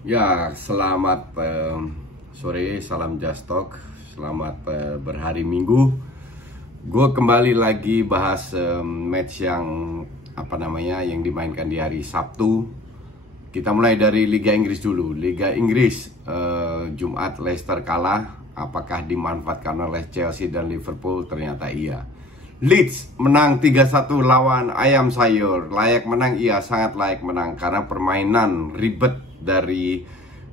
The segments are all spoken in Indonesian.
Ya, selamat sore, salam Just Talk. Selamat berhari Minggu. Gue kembali lagi bahas match yang yang dimainkan di hari Sabtu. Kita mulai dari Liga Inggris dulu. Liga Inggris Jumat Leicester kalah. Apakah dimanfaatkan oleh Chelsea dan Liverpool? Ternyata iya. Leeds menang 3-1 lawan Ayam Sayur. Layak menang? Iya, sangat layak menang. Karena permainan ribet dari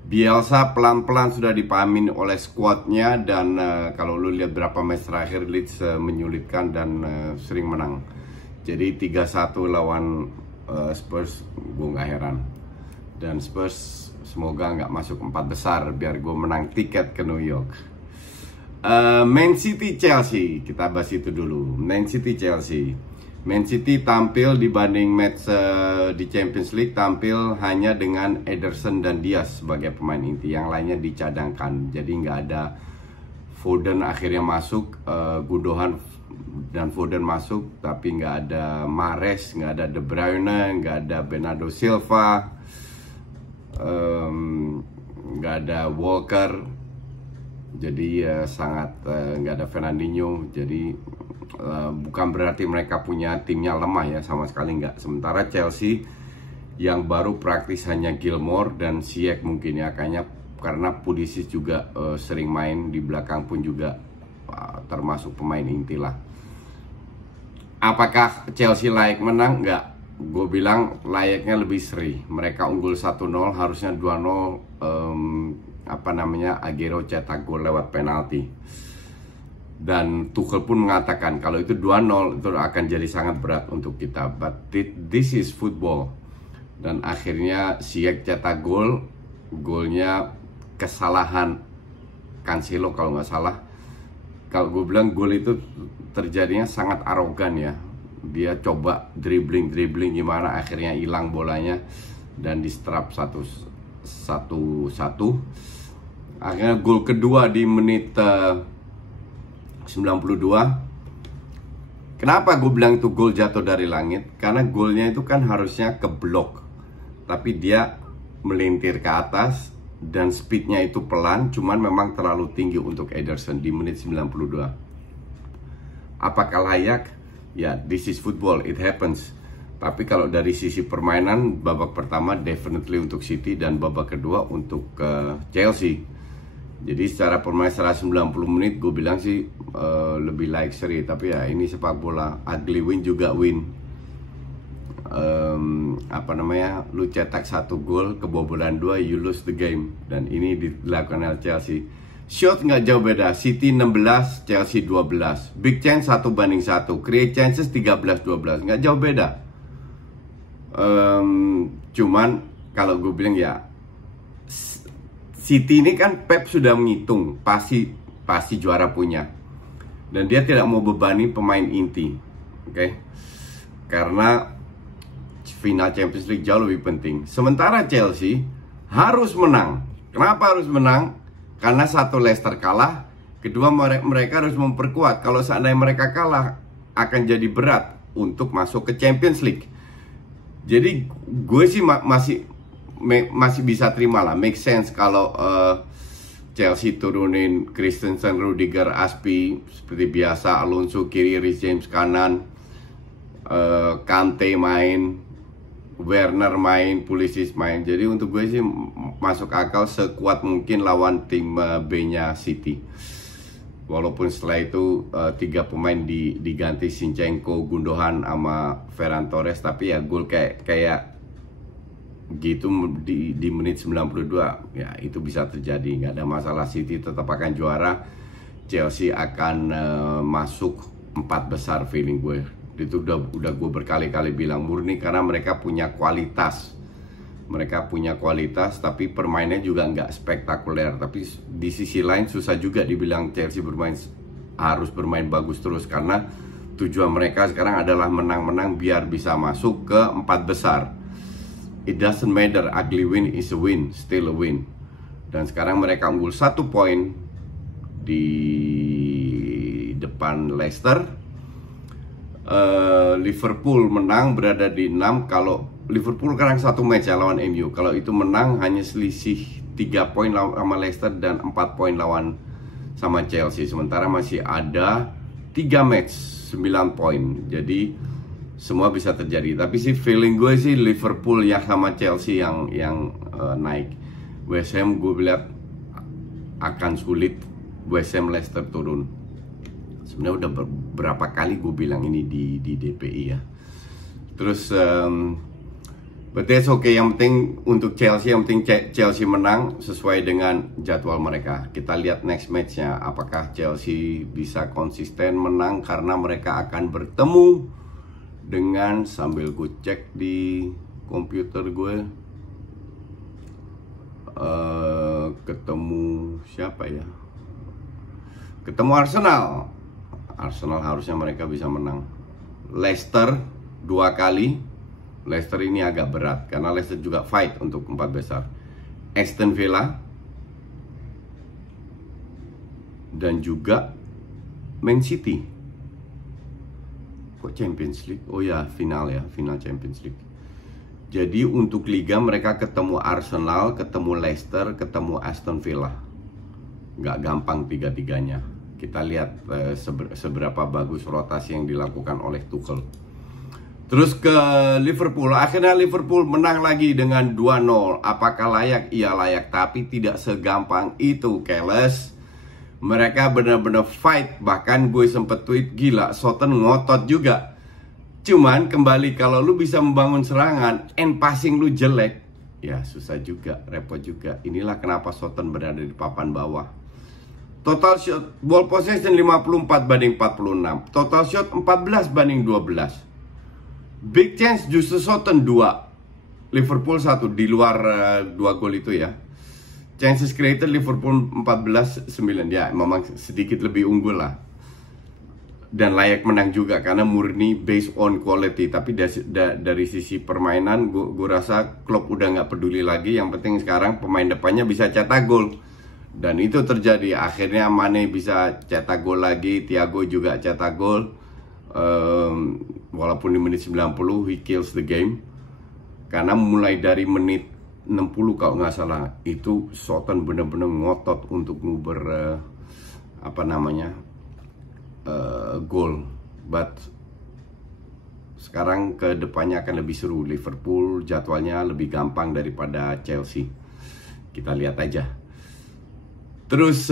Bielsa pelan-pelan sudah dipahamin oleh skuadnya. Dan kalau lu lihat berapa match terakhir, Leeds menyulitkan dan sering menang. Jadi 3-1 lawan Spurs, gue gak heran. Dan Spurs semoga nggak masuk 4 besar biar gue menang tiket ke New York. Man City Chelsea, kita bahas itu dulu. Man City Chelsea. Man City tampil dibanding match di Champions League, tampil hanya dengan Ederson dan Diaz sebagai pemain inti, yang lainnya dicadangkan. Jadi nggak ada Foden akhirnya masuk, Gundogan dan Foden masuk, tapi nggak ada Mahrez, nggak ada De Bruyne, nggak ada Bernardo Silva, nggak ada Walker. Jadi sangat nggak ada Fernandinho. Jadi bukan berarti mereka punya timnya lemah ya, sama sekali nggak. Sementara Chelsea yang baru praktis hanya Gilmour dan Ziyech mungkin ya, kayaknya karena Pulisic juga sering main di belakang pun juga termasuk pemain inti lah. Apakah Chelsea layak menang? Nggak. Gue bilang layaknya lebih seri. Mereka unggul 1-0, harusnya 2-0. Aguero cetak gol lewat penalti. Dan Tuchel pun mengatakan kalau itu 2-0 itu akan jadi sangat berat untuk kita. But this is football. Dan akhirnya Ziyech cetak gol. Golnya kesalahan Cancelo kalau nggak salah. Kalau gue bilang gol itu terjadinya sangat arogan ya. Dia coba dribbling gimana, akhirnya hilang bolanya dan distrap satu. Akhirnya gol kedua di menit 92. Kenapa gue bilang itu gol jatuh dari langit? Karena golnya itu kan harusnya keblok, tapi dia melintir ke atas dan speednya itu pelan, cuman memang terlalu tinggi untuk Ederson di menit 92. Apakah layak? Ya, this is football, it happens. Tapi kalau dari sisi permainan, babak pertama definitely untuk City dan babak kedua untuk Chelsea. Jadi secara permainan 190 menit gue bilang sih lebih like seri. Tapi ya ini sepak bola, ugly win juga win. Lu cetak 1 gol, kebobolan 2, you lose the game. Dan ini dilakukan oleh Chelsea. Shot nggak jauh beda, City 16, Chelsea 12. Big chance 1-1, create chances 13-12, nggak jauh beda. Cuman kalau gue bilang ya, City ini kan Pep sudah menghitung pasti juara punya, dan dia tidak mau bebani pemain inti, oke? Karena final Champions League jauh lebih penting. Sementara Chelsea harus menang. Kenapa harus menang? Karena satu, Leicester kalah, kedua mereka harus memperkuat. Kalau seandainya mereka kalah, akan jadi berat untuk masuk ke Champions League. Jadi gue sih masih bisa terima lah, make sense kalau Chelsea turunin Christensen, Rudiger, Aspi seperti biasa, Alonso kiri, Reece James kanan, Kante main, Werner main, Pulisic main. Jadi untuk gue sih masuk akal, sekuat mungkin lawan tim B-nya City. Walaupun setelah itu 3 pemain diganti, Zinchenko, Gundogan sama Ferran Torres, tapi ya gol kayak gitu di menit 92 ya itu bisa terjadi, nggak ada masalah. City tetap akan juara, Chelsea akan masuk 4 besar feeling gue. Itu udah gue berkali-kali bilang, murni karena mereka punya kualitas. Mereka punya kualitas, tapi permainannya juga nggak spektakuler. Tapi di sisi lain susah juga dibilang Chelsea harus bermain bagus terus, karena tujuan mereka sekarang adalah menang-menang biar bisa masuk ke 4 besar. It doesn't matter, ugly win is a win, still a win. Dan sekarang mereka unggul 1 poin di depan Leicester. Liverpool menang berada di 6. Kalau Liverpool sekarang 1 match ya lawan MU. Kalau itu menang hanya selisih 3 poin sama Leicester dan 4 poin lawan sama Chelsea. Sementara masih ada 3 match 9 poin. Jadi semua bisa terjadi. Tapi sih feeling gue sih Liverpool ya sama Chelsea yang naik. West Ham gue lihat akan sulit. West Ham Leicester turun. Sebenarnya udah beberapa kali gue bilang ini di DPI ya. Terus but that's okay. Yang penting untuk Chelsea, yang penting Chelsea menang sesuai dengan jadwal mereka. Kita lihat next matchnya, apakah Chelsea bisa konsisten menang, karena mereka akan bertemu dengan, sambil gue cek di komputer gue, ketemu siapa ya? Ketemu Arsenal. Arsenal harusnya mereka bisa menang. Leicester 2 kali. Leicester ini agak berat karena Leicester juga fight untuk 4 besar. Aston Villa dan juga Man City. Kok Champions League? Oh ya, final ya, final Champions League. Jadi untuk Liga mereka ketemu Arsenal, ketemu Leicester, ketemu Aston Villa. Nggak gampang tiga-tiganya. Kita lihat seberapa bagus rotasi yang dilakukan oleh Tuchel. Terus ke Liverpool. Akhirnya Liverpool menang lagi dengan 2-0. Apakah layak? Iya layak, tapi tidak segampang itu, Keles. Mereka benar-benar fight. Bahkan gue sempet tweet, gila, Soton ngotot juga. Cuman kembali, kalau lu bisa membangun serangan, end passing lu jelek, ya susah juga, repot juga. Inilah kenapa Soton berada di papan bawah. Total shot, ball possession 54 banding 46. Total shot 14 banding 12. Big chance justru Soton 2, Liverpool 1, di luar 2 gol itu ya. Chances created Liverpool 14-9, ya memang sedikit lebih unggul lah. Dan layak menang juga karena murni based on quality. Tapi dari sisi permainan gue rasa Klopp udah nggak peduli lagi. Yang penting sekarang pemain depannya bisa cetak gol. Dan itu terjadi. Akhirnya Mane bisa cetak gol lagi, Thiago juga cetak gol. Walaupun di menit 90 he kills the game. Karena mulai dari menit 60 kalau nggak salah, itu Soton benar-benar ngotot untuk nguber gol. But sekarang ke depannya akan lebih seru. Liverpool jadwalnya lebih gampang daripada Chelsea. Kita lihat aja. Terus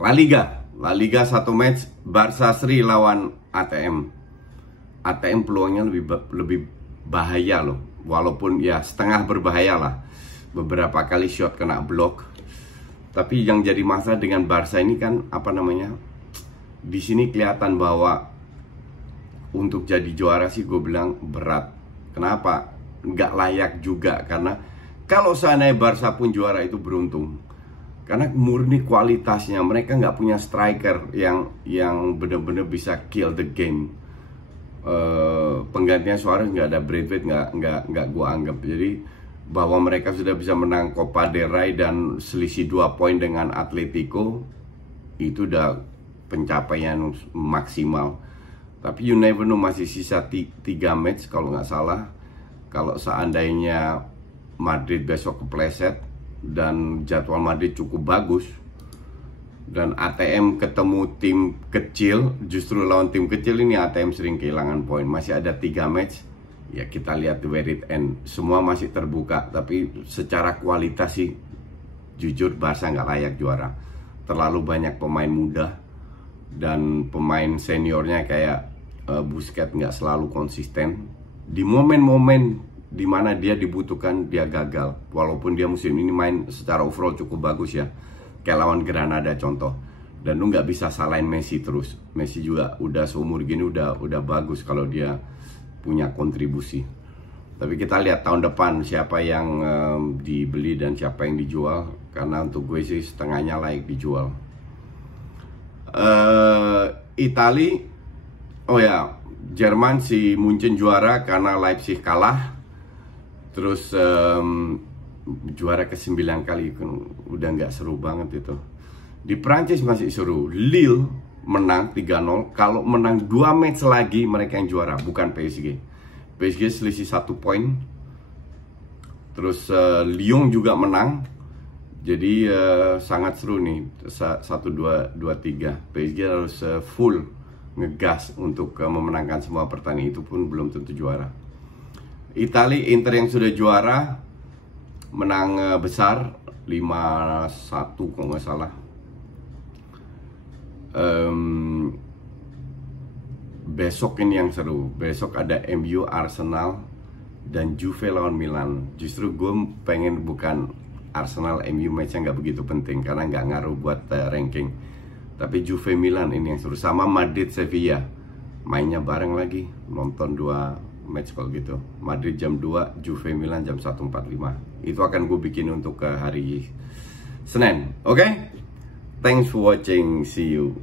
La Liga 1 match, Barca Sri lawan ATM. ATM peluangnya lebih bahaya loh. Walaupun ya setengah berbahaya lah. Beberapa kali shot kena blok. Tapi yang jadi masalah dengan Barca ini kan di sini kelihatan bahwa untuk jadi juara sih gue bilang berat. Kenapa? Nggak layak juga, karena kalau seandainya Barca pun juara itu beruntung. Karena murni kualitasnya, mereka nggak punya striker yang benar-benar bisa kill the game. Penggantinya Suarez nggak ada, Braithwaite nggak gue anggap. Jadi bahwa mereka sudah bisa menang Copa del Rey dan selisih 2 poin dengan Atletico, itu udah pencapaian maksimal. Tapi you never know, masih sisa 3 match kalau nggak salah. Kalau seandainya Madrid besok kepleset dan jadwal Madrid cukup bagus, dan ATM ketemu tim kecil, justru lawan tim kecil ini ATM sering kehilangan poin. Masih ada 3 match, ya kita lihat where it end. Semua masih terbuka, tapi secara kualitas sih jujur Barca nggak layak juara. Terlalu banyak pemain muda dan pemain seniornya kayak Busquets nggak selalu konsisten. Di momen-momen dimana dia dibutuhkan dia gagal. Walaupun dia musim ini main secara overall cukup bagus ya, kayak lawan Granada contoh. Dan lu nggak bisa salahin Messi terus. Messi juga udah seumur gini udah bagus kalau dia punya kontribusi. Tapi kita lihat tahun depan siapa yang dibeli dan siapa yang dijual. Karena untuk gue sih setengahnya layak dijual. Itali, oh ya, Jerman si Munchen juara karena Leipzig kalah. Terus juara ke-9 kali, udah nggak seru banget itu. Di Prancis masih seru. Lille menang 3-0. Kalau menang 2 match lagi mereka yang juara, bukan PSG. PSG selisih 1 poin. Terus Lyon juga menang. Jadi sangat seru nih. 1-2-2-3. PSG harus full ngegas untuk memenangkan semua pertandingan, itu pun belum tentu juara. Italia, Inter yang sudah juara menang besar 5-1 kalau nggak salah. Besok ini yang seru. Besok ada MU, Arsenal, dan Juve lawan Milan. Justru gue pengen bukan Arsenal MU, matchnya nggak begitu penting karena nggak ngaruh buat ranking. Tapi Juve Milan ini yang seru, sama Madrid Sevilla. Mainnya bareng lagi, nonton 2 match kalau gitu. Madrid jam 2, Juve Milan jam 1.45. Itu akan gue bikin untuk hari Senin. Oke? Thanks for watching. See you.